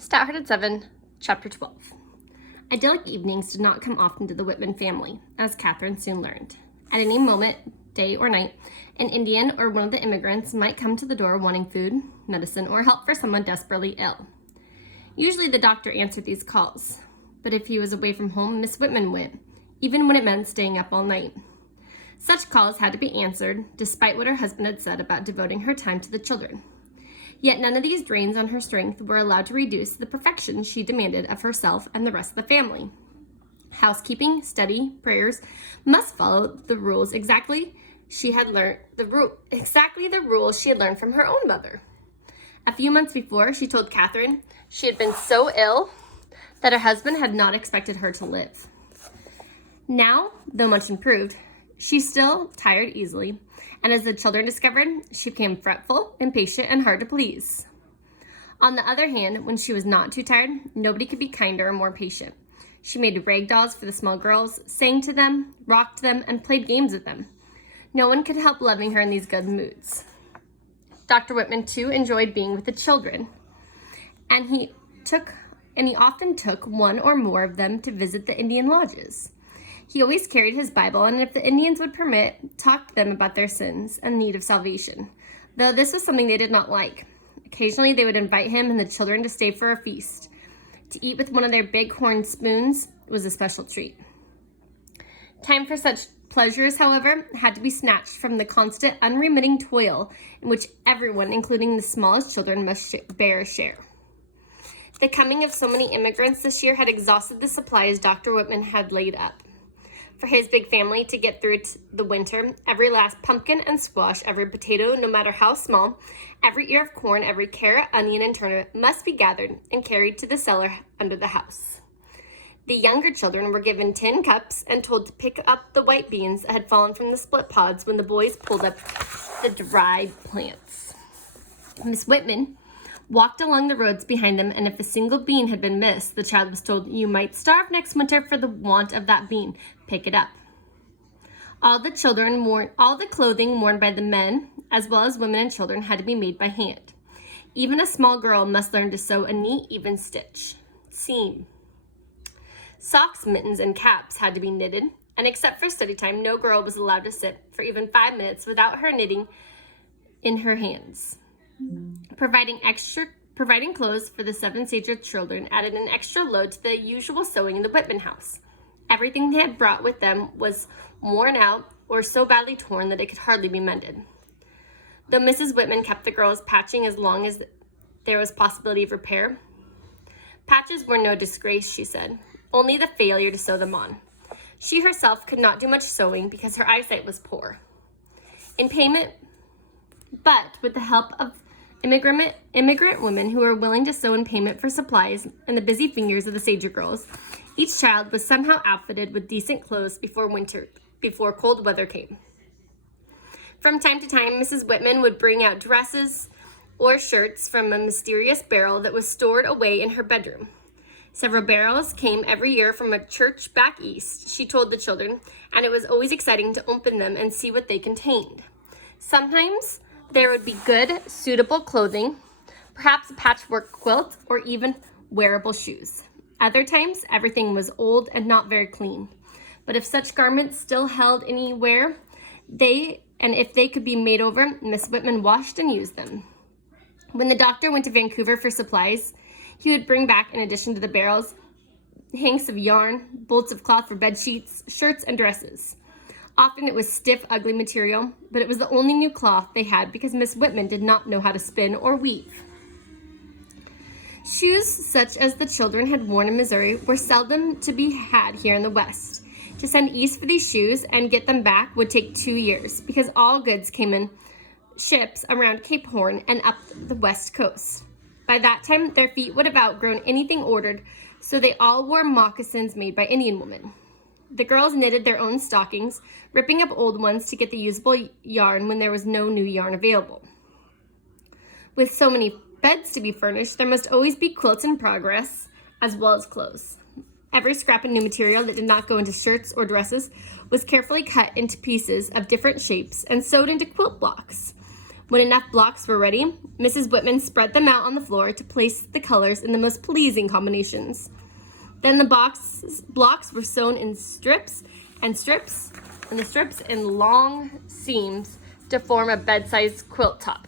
Stout-Hearted Seven, Chapter 12. Idyllic evenings did not come often to the Whitman family, as Catherine soon learned. At any moment, day or night, an Indian or one of the immigrants might come to the door wanting food, medicine, or help for someone desperately ill. Usually the doctor answered these calls, but if he was away from home, Miss Whitman went, even when it meant staying up all night. Such calls had to be answered, despite what her husband had said about devoting her time to the children. Yet none of these drains on her strength were allowed to reduce the perfection she demanded of herself and the rest of the family. Housekeeping, study, prayers must follow the rules exactly the rules she had learned from her own mother. A few months before, she told Catherine she had been so ill that her husband had not expected her to live. Now, though much improved, she still tired easily, and as the children discovered, she became fretful, impatient, and hard to please. On the other hand, when she was not too tired, nobody could be kinder or more patient. She made rag dolls for the small girls, sang to them, rocked them, and played games with them. No one could help loving her in these good moods. Dr. Whitman, too, enjoyed being with the children, and he often took one or more of them to visit the Indian lodges. He always carried his Bible, and if the Indians would permit, talked to them about their sins and need of salvation, though this was something they did not like. Occasionally, they would invite him and the children to stay for a feast. To eat with one of their big horn spoons was a special treat. Time for such pleasures, however, had to be snatched from the constant, unremitting toil in which everyone, including the smallest children, must bear a share. The coming of so many immigrants this year had exhausted the supplies Dr. Whitman had laid up. For his big family to get through the winter, every last pumpkin and squash, every potato, no matter how small, every ear of corn, every carrot, onion, and turnip must be gathered and carried to the cellar under the house. The younger children were given tin cups and told to pick up the white beans that had fallen from the split pods when the boys pulled up the dried plants. Miss Whitman walked along the roads behind them, and if a single bean had been missed, the child was told, "You might starve next winter for the want of that bean. Pick it up." All the clothing worn by the men, as well as women and children, had to be made by hand. Even a small girl must learn to sew a neat, even seam. Socks, mittens, and caps had to be knitted, and except for study time, no girl was allowed to sit for even 5 minutes without her knitting in her hands. Providing clothes for the 7 Ch children added an extra load to the usual sewing in the Whitman house. Everything they had brought with them was worn out or so badly torn that it could hardly be mended. Though Mrs. Whitman kept the girls patching as long as there was possibility of repair, patches were no disgrace, she said, only the failure to sew them on. She herself could not do much sewing because her eyesight was poor. But with the help of immigrant women who were willing to sew in payment for supplies and the busy fingers of the Sager girls, each child was somehow outfitted with decent clothes before cold weather came. From time to time, Mrs. Whitman would bring out dresses or shirts from a mysterious barrel that was stored away in her bedroom. Several barrels came every year from a church back east, she told the children, and it was always exciting to open them and see what they contained. Sometimes there would be good, suitable clothing, perhaps a patchwork quilt, or even wearable shoes. Other times, everything was old and not very clean. But if such garments still held any wear, if they could be made over, Miss Whitman washed and used them. When the doctor went to Vancouver for supplies, he would bring back, in addition to the barrels, hanks of yarn, bolts of cloth for bed sheets, shirts, and dresses. Often it was stiff, ugly material, but it was the only new cloth they had because Miss Whitman did not know how to spin or weave. Shoes such as the children had worn in Missouri were seldom to be had here in the West. To send east for these shoes and get them back would take 2 years because all goods came in ships around Cape Horn and up the West Coast. By that time, their feet would have outgrown anything ordered, so they all wore moccasins made by Indian women. The girls knitted their own stockings, ripping up old ones to get the usable yarn when there was no new yarn available. With so many beds to be furnished, there must always be quilts in progress, as well as clothes. Every scrap of new material that did not go into shirts or dresses was carefully cut into pieces of different shapes and sewed into quilt blocks. When enough blocks were ready, Mrs. Whitman spread them out on the floor to place the colors in the most pleasing combinations. Then the blocks were sewn in strips and the strips in long seams to form a bed-sized quilt top.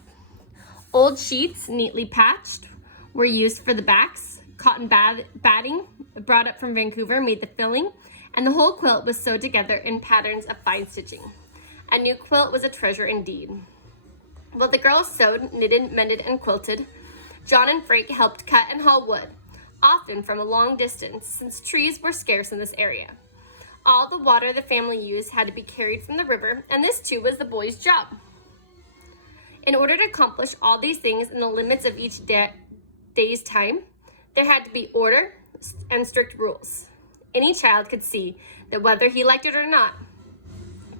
Old sheets, neatly patched, were used for the backs. Cotton batting brought up from Vancouver made the filling, and the whole quilt was sewed together in patterns of fine stitching. A new quilt was a treasure indeed. While the girls sewed, knitted, mended, and quilted, John and Frank helped cut and haul wood, often from a long distance, since trees were scarce in this area. All the water the family used had to be carried from the river, and this too was the boys' job. In order to accomplish all these things in the limits of each day's time, there had to be order and strict rules. Any child could see that whether he liked it or not.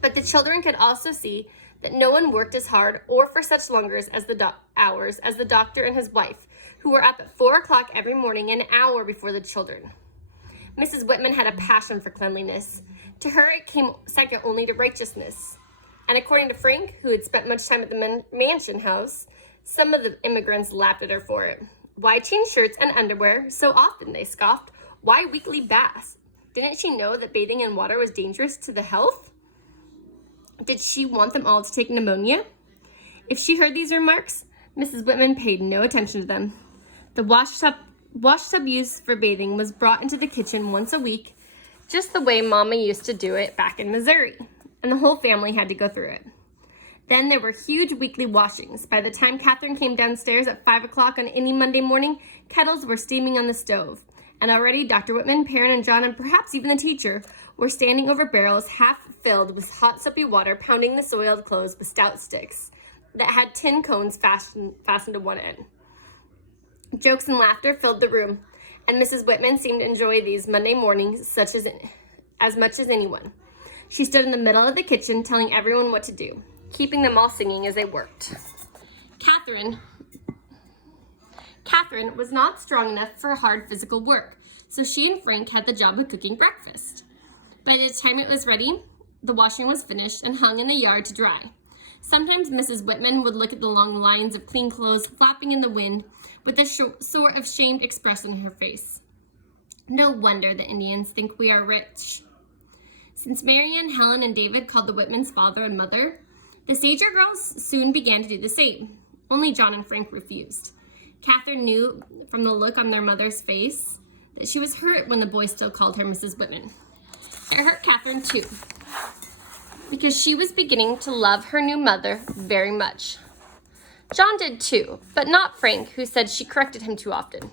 But the children could also see that no one worked as hard or for such hours as the doctor and his wife, who were up at 4 o'clock every morning, an hour before the children. Mrs. Whitman had a passion for cleanliness. To her, it came second only to righteousness. And according to Frank, who had spent much time at the mansion house, some of the immigrants laughed at her for it. Why change shirts and underwear so often, they scoffed. Why weekly baths? Didn't she know that bathing in water was dangerous to the health? Did she want them all to take pneumonia? If she heard these remarks, Mrs. Whitman paid no attention to them. The washtub used for bathing was brought into the kitchen once a week, just the way Mama used to do it back in Missouri, and the whole family had to go through it. Then there were huge weekly washings. By the time Catherine came downstairs at 5 o'clock on any Monday morning, kettles were steaming on the stove. And already Dr. Whitman, Perrin, and John, and perhaps even the teacher, were standing over barrels half filled with hot soapy water, pounding the soiled clothes with stout sticks that had tin cones fastened to one end. Jokes and laughter filled the room, and Mrs. Whitman seemed to enjoy these Monday mornings as much as anyone. She stood in the middle of the kitchen telling everyone what to do, keeping them all singing as they worked. Catherine was not strong enough for hard physical work, so she and Frank had the job of cooking breakfast. By the time it was ready, the washing was finished and hung in the yard to dry. Sometimes Mrs. Whitman would look at the long lines of clean clothes flapping in the wind with a sort of shamed expression on her face. No wonder the Indians think we are rich. Since Marianne, Helen, and David called the Whitmans father and mother, the Sager girls soon began to do the same. Only John and Frank refused. Catherine knew from the look on their mother's face that she was hurt when the boys still called her Mrs. Whitman. It hurt Catherine too, because she was beginning to love her new mother very much. John did too, but not Frank, who said she corrected him too often.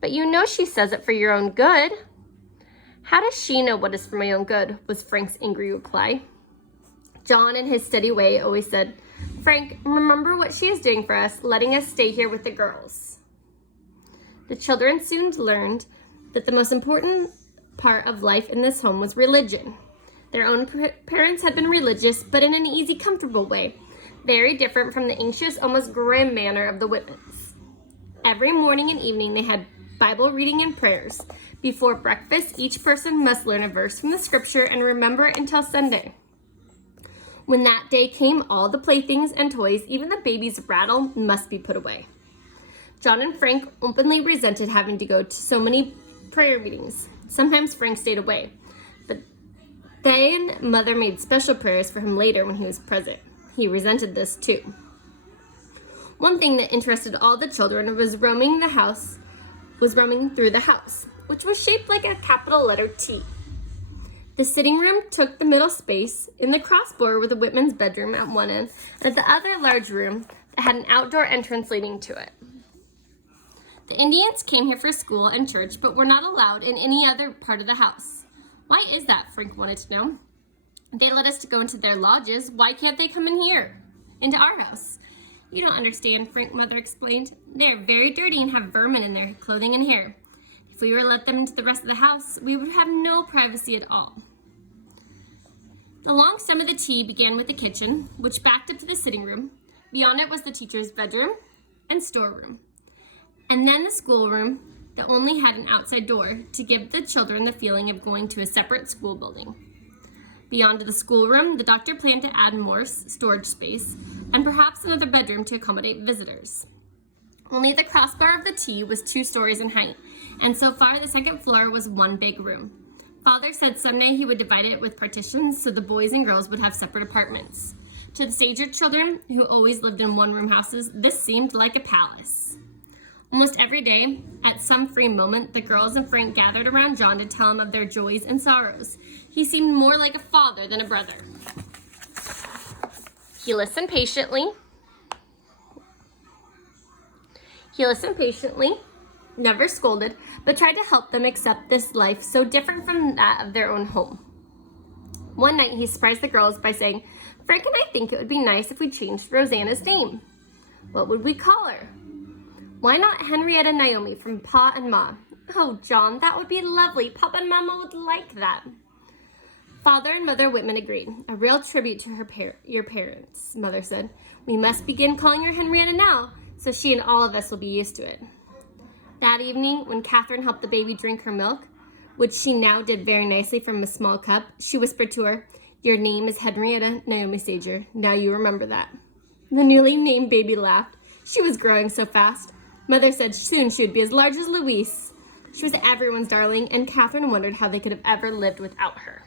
But you know she says it for your own good. How does she know what is for my own good, was Frank's angry reply. John, in his steady way, always said, Frank, remember what she is doing for us, letting us stay here with the girls. The children soon learned that the most important part of life in this home was religion. Their own parents had been religious, but in an easy, comfortable way, very different from the anxious, almost grim manner of the Whitmans. Every morning and evening they had Bible reading and prayers. Before breakfast, each person must learn a verse from the scripture and remember it until Sunday. When that day came, all the playthings and toys, even the baby's rattle, must be put away. John and Frank openly resented having to go to so many prayer meetings. Sometimes Frank stayed away, but then Mother made special prayers for him later when he was present. He resented this too. One thing that interested all the children was roaming through the house, which was shaped like a capital letter T. The sitting room took the middle space. In the crossbar were the Whitman's bedroom at one end, and at the other large room that had an outdoor entrance leading to it. The Indians came here for school and church, but were not allowed in any other part of the house. Why is that? Frank wanted to know. They let us to go into their lodges. Why can't they come in here, into our house? You don't understand, Frank, Mother explained. They are very dirty and have vermin in their clothing and hair. If we were to let them into the rest of the house, we would have no privacy at all. The long stem of the T began with the kitchen, which backed up to the sitting room. Beyond it was the teacher's bedroom and storeroom. And then the schoolroom that only had an outside door to give the children the feeling of going to a separate school building. Beyond the schoolroom, the doctor planned to add more storage space, and perhaps another bedroom to accommodate visitors. Only the crossbar of the T was 2 stories in height, and so far the second floor was one big room. Father said someday he would divide it with partitions so the boys and girls would have separate apartments. To the Stage children, who always lived in one-room houses, this seemed like a palace. Almost every day, at some free moment, the girls and Frank gathered around John to tell him of their joys and sorrows. He seemed more like a father than a brother. He listened patiently, never scolded, but tried to help them accept this life so different from that of their own home. One night, he surprised the girls by saying, "Frank and I think it would be nice if we changed Rosanna's name. What would we call her? Why not Henrietta Naomi from Pa and Ma?" "Oh, John, that would be lovely. Papa and Mama would like that." Father and Mother Whitman agreed. "A real tribute to your parents," Mother said. "We must begin calling her Henrietta now, so she and all of us will be used to it." That evening, when Catherine helped the baby drink her milk, which she now did very nicely from a small cup, she whispered to her, "Your name is Henrietta Naomi Stager. Now you remember that." The newly named baby laughed. She was growing so fast. Mother said soon she would be as large as Louise. She was everyone's darling, and Catherine wondered how they could have ever lived without her.